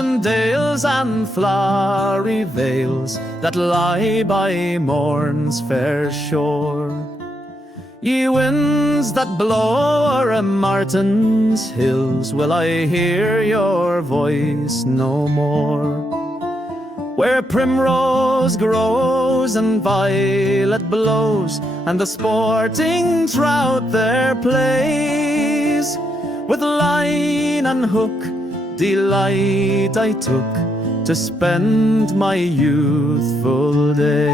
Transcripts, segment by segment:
and dales and flowery vales that lie by Mourne's fair shore. Ye winds that blow o'er Martin's hills, will I hear your voice no more? Where primrose grows and violet blows, and the sporting trout there plays, with line and hook delight I took to spend my youthful days.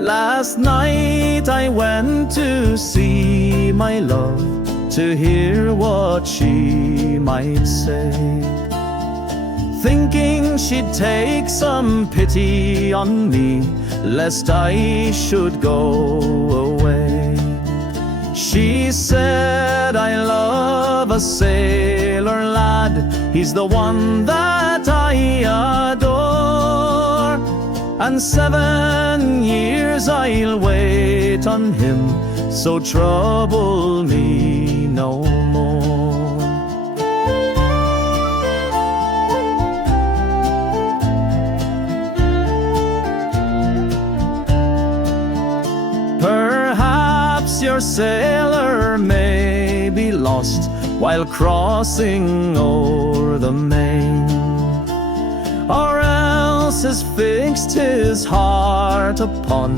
Last night I went to see my love, to hear what she might say, thinking she'd take some pity on me, lest I should go away. She said, I love a sailor lad, he's the one that I adore, and 7 years I'll wait on him, so trouble me no more. Perhaps your sailor may be lost while crossing o'er the main, or else has fixed his heart upon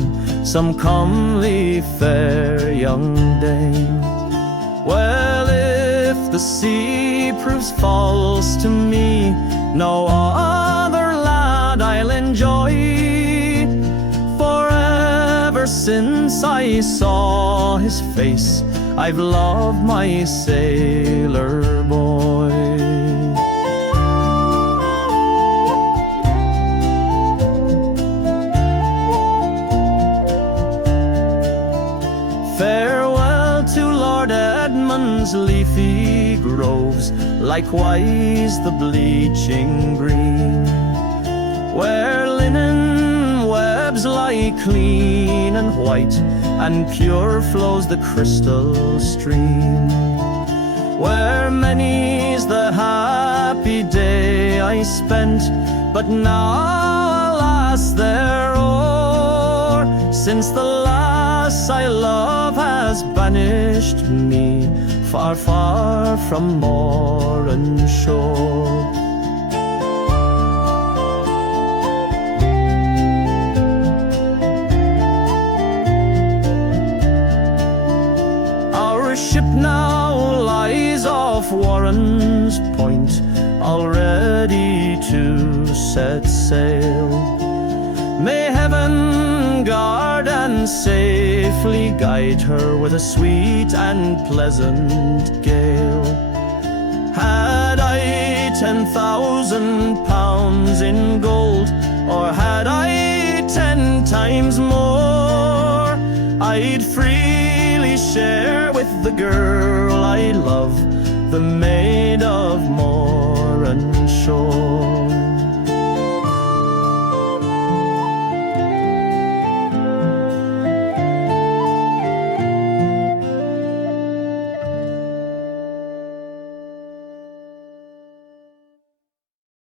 some comely fair young dame. Well, if the sea proves false to me, no other lad I'll enjoy, for ever since I saw his face, I've loved my sailor boy. Farewell to Lord Edmund's leafy groves, likewise the bleaching green, where linen webs lie clean and white, and pure flows the crystal stream, where many's the happy day I spent, but now alas they're o'er, since the lass I love has banished me far, far from Mourne Shore. Our ship now lies off Warren's Point, all ready to set sail. May heaven guard and safely guide her with a sweet and pleasant gale. Had I 10,000 pounds in gold, or had I 10 times more, I'd freely share with the girl I love, the Maid of Mourne Shore.